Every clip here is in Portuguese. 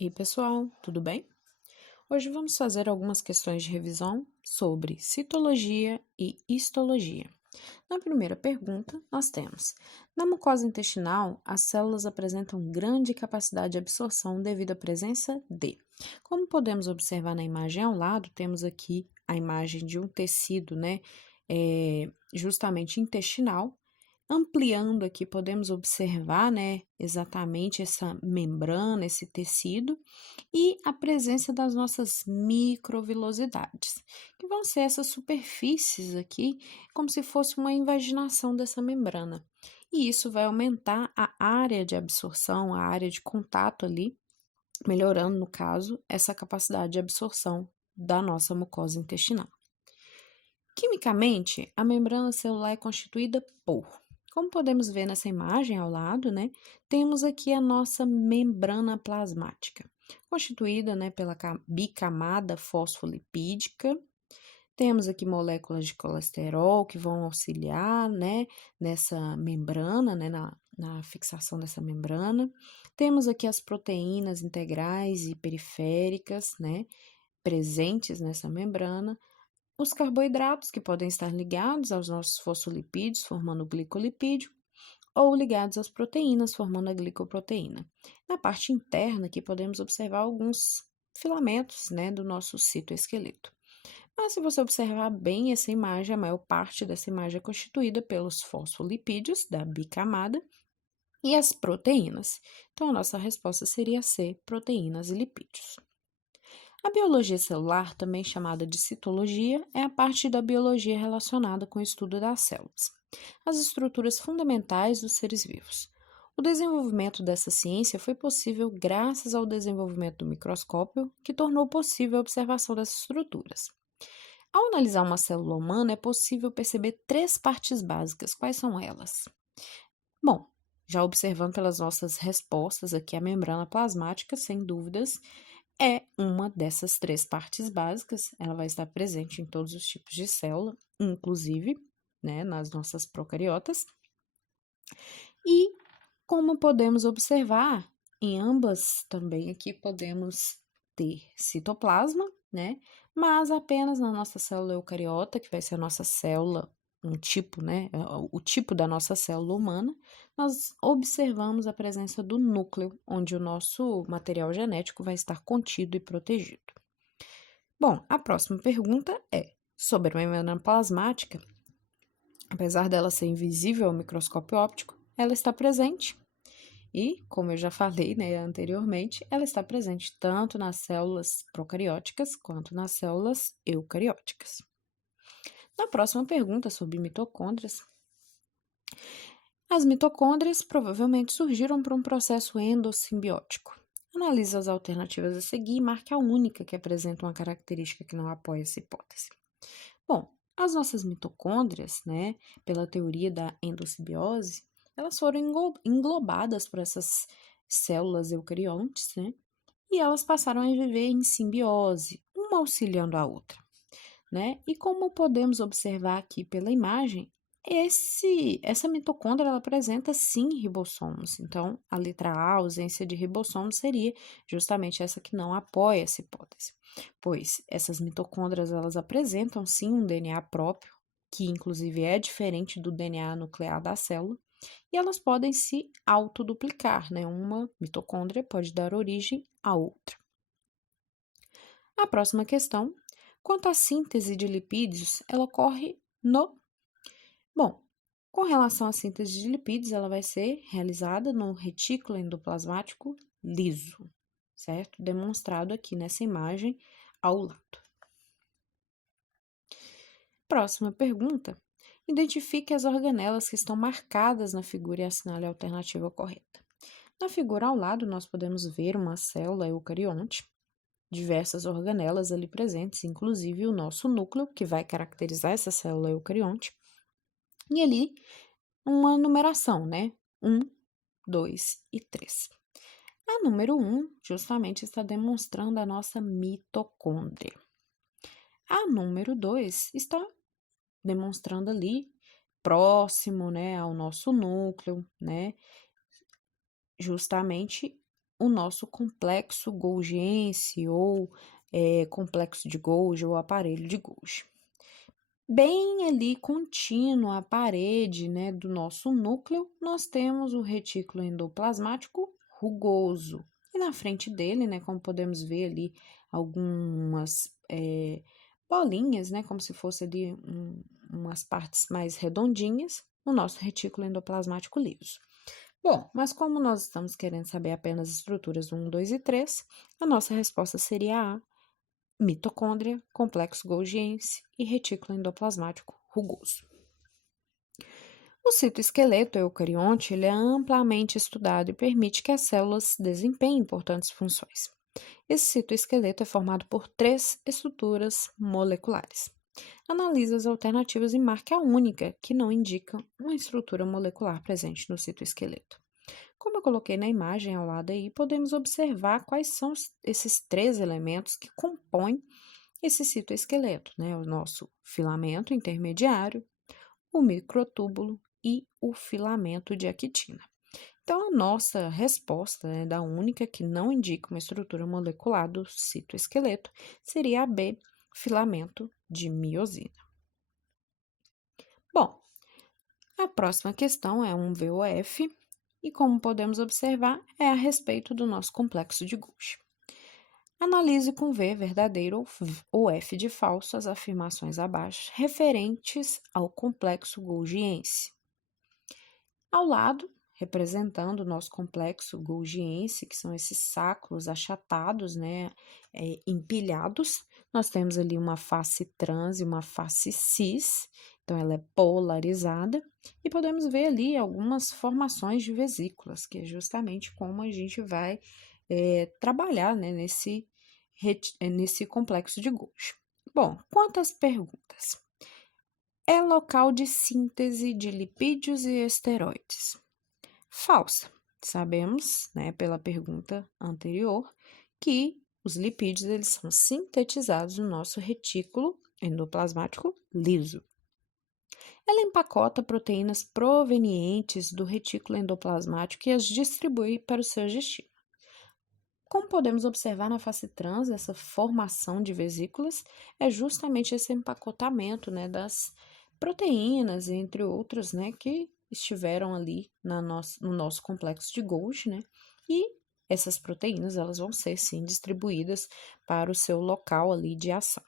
Ei, pessoal, tudo bem? Hoje vamos fazer algumas questões de revisão sobre citologia e histologia. Na primeira pergunta, nós temos: na mucosa intestinal, as células apresentam grande capacidade de absorção devido à presença de. Como podemos observar na imagem ao lado, temos aqui a imagem de um tecido, justamente intestinal. Ampliando aqui, podemos observar, exatamente essa membrana, esse tecido, e a presença das nossas microvilosidades, que vão ser essas superfícies aqui, como se fosse uma invaginação dessa membrana. E isso vai aumentar a área de absorção, a área de contato ali, melhorando, no caso, essa capacidade de absorção da nossa mucosa intestinal. Quimicamente, a membrana celular é constituída por, como podemos ver nessa imagem ao lado, temos aqui a nossa membrana plasmática, constituída, pela bicamada fosfolipídica. Temos aqui moléculas de colesterol que vão auxiliar, nessa membrana, na fixação dessa membrana. Temos aqui as proteínas integrais e periféricas, presentes nessa membrana. Os carboidratos, que podem estar ligados aos nossos fosfolipídios, formando o glicolipídio, ou ligados às proteínas, formando a glicoproteína. Na parte interna, aqui podemos observar alguns filamentos, do nosso citoesqueleto. Mas se você observar bem essa imagem, a maior parte dessa imagem é constituída pelos fosfolipídios da bicamada e as proteínas. Então, a nossa resposta seria C, proteínas e lipídios. A biologia celular, também chamada de citologia, é a parte da biologia relacionada com o estudo das células, as estruturas fundamentais dos seres vivos. O desenvolvimento dessa ciência foi possível graças ao desenvolvimento do microscópio, que tornou possível a observação dessas estruturas. Ao analisar uma célula humana, é possível perceber três partes básicas. Quais são elas? Bom, já observando pelas nossas respostas aqui, a membrana plasmática, sem dúvidas, é uma dessas três partes básicas. Ela vai estar presente em todos os tipos de célula, inclusive, nas nossas procariotas. E, como podemos observar, em ambas também aqui podemos ter citoplasma, mas apenas na nossa célula eucariota, que vai ser a nossa célula, um tipo, o tipo da nossa célula humana, nós observamos a presença do núcleo, onde o nosso material genético vai estar contido e protegido. Bom, a próxima pergunta é sobre a membrana plasmática. Apesar dela ser invisível ao microscópio óptico, ela está presente. E, como eu já falei, anteriormente, ela está presente tanto nas células procarióticas quanto nas células eucarióticas. Na próxima pergunta, sobre mitocôndrias. As mitocôndrias provavelmente surgiram por um processo endossimbiótico. Analise as alternativas a seguir e marque a única que apresenta uma característica que não apoia essa hipótese. Bom, as nossas mitocôndrias, pela teoria da endossimbiose, elas foram englobadas por essas células eucariontes, e elas passaram a viver em simbiose, uma auxiliando a outra, E como podemos observar aqui pela imagem, essa mitocôndria ela apresenta sim ribossomos. Então, a letra A, a ausência de ribossomos, seria justamente essa que não apoia essa hipótese, pois essas mitocôndrias elas apresentam sim um DNA próprio, que inclusive é diferente do DNA nuclear da célula, e elas podem se autoduplicar, Uma mitocôndria pode dar origem a outra. A próxima questão: quanto à síntese de lipídios, ela ocorre no... Bom, com relação à síntese de lipídios, ela vai ser realizada no retículo endoplasmático liso, certo? Demonstrado aqui nessa imagem ao lado. Próxima pergunta: identifique as organelas que estão marcadas na figura e assinale a alternativa correta. Na figura ao lado, nós podemos ver uma célula eucarionte, diversas organelas ali presentes, inclusive o nosso núcleo, que vai caracterizar essa célula eucarionte, e ali uma numeração, 1, 2 e 3. A número 1 justamente está demonstrando a nossa mitocôndria. A número 2 está demonstrando ali próximo, ao nosso núcleo, justamente o nosso complexo golgiense ou complexo de Golgi ou aparelho de Golgi. Bem ali contínuo à parede, né, do nosso núcleo, nós temos o retículo endoplasmático rugoso. E na frente dele, né, como podemos ver ali, algumas bolinhas, né, como se fosse ali umas partes mais redondinhas, o nosso retículo endoplasmático liso. Bom, mas como nós estamos querendo saber apenas estruturas 1, 2 e 3, a nossa resposta seria A, mitocôndria, complexo golgiense e retículo endoplasmático rugoso. O citoesqueleto eucarionte ele é amplamente estudado e permite que as células desempenhem importantes funções. Esse citoesqueleto é formado por 3 estruturas moleculares. Analise as alternativas e marque a única que não indica uma estrutura molecular presente no citoesqueleto. Como eu coloquei na imagem ao lado aí, podemos observar quais são esses 3 elementos que compõem esse citoesqueleto, né? O nosso filamento intermediário, o microtúbulo e o filamento de actina. Então, a nossa resposta, né, da única que não indica uma estrutura molecular do citoesqueleto seria a B, filamento de miosina. Bom, a próxima questão é um VOF e, como podemos observar, é a respeito do nosso complexo de Golgi. Analise com V verdadeiro ou F de falso as afirmações abaixo referentes ao complexo golgiense. Ao lado, representando o nosso complexo golgiense, que são esses sacos achatados, né, empilhados, nós temos ali uma face trans e uma face cis, então ela é polarizada, e podemos ver ali algumas formações de vesículas, que é justamente como a gente vai trabalhar, né, nesse complexo de Golgi. Bom, quantas perguntas? É local de síntese de lipídios e esteroides? Falsa. Sabemos, né, pela pergunta anterior, que os lipídios eles são sintetizados no nosso retículo endoplasmático liso. Ela empacota proteínas provenientes do retículo endoplasmático e as distribui para o seu destino. Como podemos observar na face trans, essa formação de vesículas é justamente esse empacotamento, né, das proteínas, entre outras, né, que estiveram ali no nosso complexo de Golgi, né, e essas proteínas, elas vão ser, sim, distribuídas para o seu local ali de ação.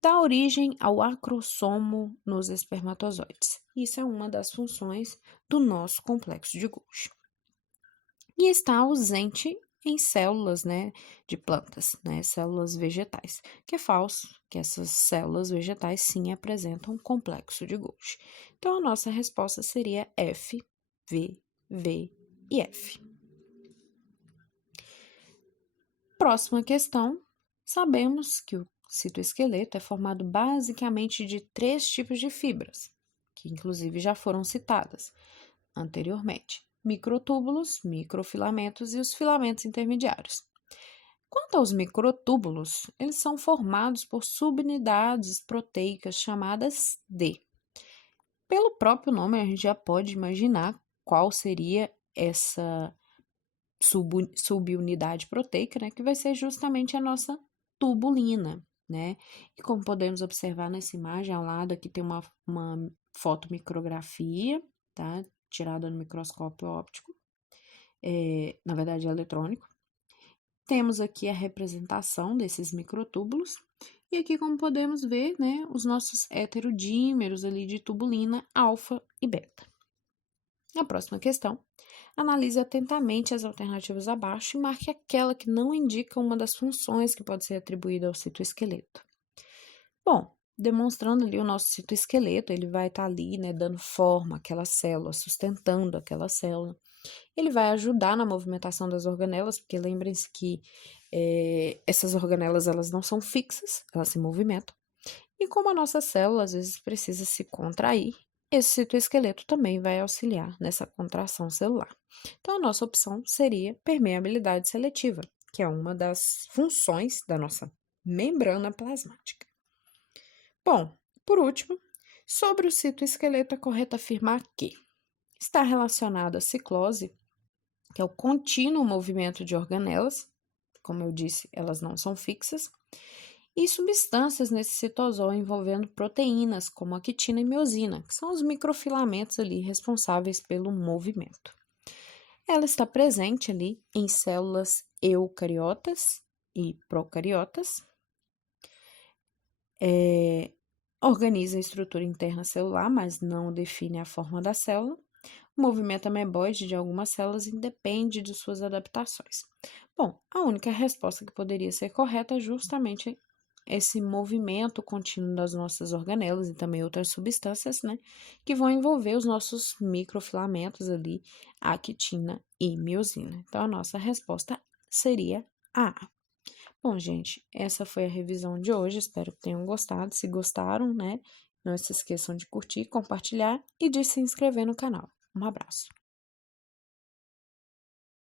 Dá origem ao acrossomo nos espermatozoides. Isso é uma das funções do nosso complexo de Golgi. E está ausente em células, né, de plantas, né, células vegetais, que é falso, que essas células vegetais sim apresentam complexo de Golgi. Então, a nossa resposta seria F, V, V e F. Próxima questão, sabemos que o citoesqueleto é formado basicamente de 3 tipos de fibras, que inclusive já foram citadas anteriormente: microtúbulos, microfilamentos e os filamentos intermediários. Quanto aos microtúbulos, eles são formados por subunidades proteicas chamadas D. Pelo próprio nome, a gente já pode imaginar qual seria essa subunidade proteica, né, que vai ser justamente a nossa tubulina, né? E como podemos observar nessa imagem, ao lado aqui tem uma fotomicrografia, tá? Tirada no microscópio óptico, na verdade é eletrônico. Temos aqui a representação desses microtúbulos, e aqui como podemos ver, né, os nossos heterodímeros ali de tubulina alfa e beta. Na próxima questão, analise atentamente as alternativas abaixo e marque aquela que não indica uma das funções que pode ser atribuída ao citoesqueleto. Bom, demonstrando ali o nosso citoesqueleto, ele vai estar ali, né, dando forma àquela célula, sustentando aquela célula. Ele vai ajudar na movimentação das organelas, porque lembrem-se que essas organelas elas não são fixas, elas se movimentam. E como a nossa célula às vezes precisa se contrair, esse citoesqueleto também vai auxiliar nessa contração celular. Então, a nossa opção seria permeabilidade seletiva, que é uma das funções da nossa membrana plasmática. Bom, por último, sobre o citoesqueleto é correto afirmar que está relacionado à ciclose que é o contínuo movimento de organelas, como eu disse, elas não são fixas, e substâncias nesse citosol envolvendo proteínas, como a quitina e miosina, que são os microfilamentos ali responsáveis pelo movimento. Ela está presente ali em células eucariotas e procariotas, organiza a estrutura interna celular, mas não define a forma da célula. O movimento ameboide de algumas células independe de suas adaptações. Bom, a única resposta que poderia ser correta é justamente esse movimento contínuo das nossas organelas e também outras substâncias, né, que vão envolver os nossos microfilamentos ali, a quitina e miosina. Então, a nossa resposta seria A. Bom, gente, essa foi a revisão de hoje. Espero que tenham gostado. Se gostaram, né, não se esqueçam de curtir, compartilhar e de se inscrever no canal. Um abraço.